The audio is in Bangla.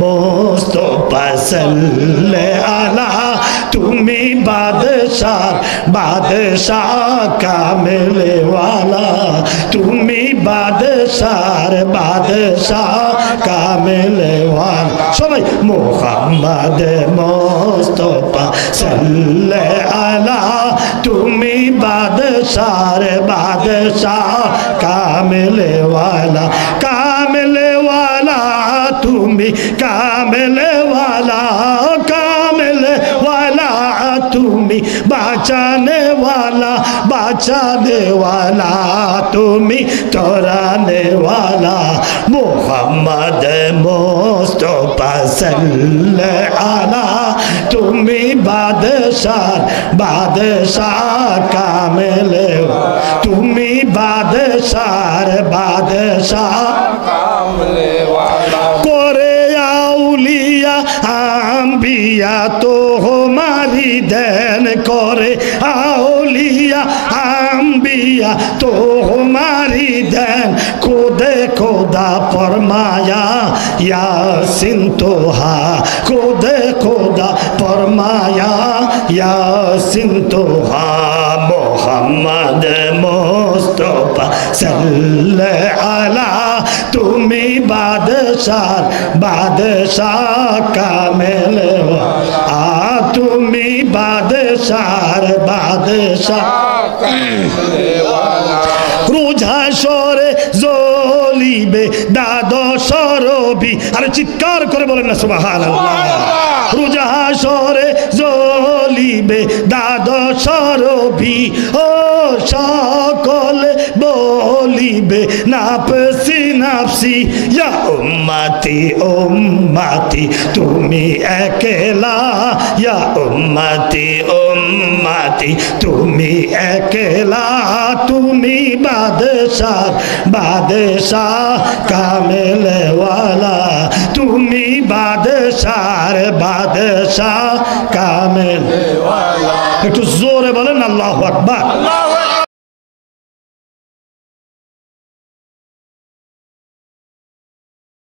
মুস্তফা সাল্লাল্লাহু আলা তুমি বাদশাহ বাদশাহ কামেলে ওয়ালা তুমি বাদশাহ বাদশাহ কামেলে ওয়ালা সবাই মুহাম্মদ মুস্তফা সাল্লাল্লাহু আলা তুমি বাদশাহ বাদশাহ কামেলে ওয়ালা কামেলে ওয়ালা তুমি কামেলে ওয়ালা কামেলে ওয়ালা তুমি বাঁচানে ওয়ালা তুমি তরানে ওয়ালা মুহাম্মদ মুস্তফা সাল্লাল্লাহু আলা তুমি বাদশাহ বাদশাহ কামেলে তুমি বাদশাহ বাদশাহ কামেলে ওয়ালা করে আউলিয়া আম্বিয়া তো हमारी देन करे आउलिया अम्बिया तो हमारी देन खुदे खुदा फरमाया यासीन तो हा खुदे खुदा फरमाया यासीन तो हा मोहम्मद मुस्तफा सल्लल्लाहु अला तुमी बादशाह बादशाह कामेल তুমি বাদশাহ বাদশাহ রোজা সরে জ্বলিবে দ্বাদশ রবি আরে চিৎকার করে বলেন না সুবহানাল্লাহ রোজা সরে জ্বলিবে দ্বাদশ রবি ও সকলে বলিবে নাফসি নাফসি ইয়া উম্মতি উম্মতি তুমি একলা ইয়া উম্মতি উম্মতি তুমি একলা তুমি বাদশাহ বাদশাহ কামেলে ওয়ালা তুমি বাদশাহ বাদশাহ কামেলে ওয়ালা একটু জোরে বলেন আল্লাহু আকবার।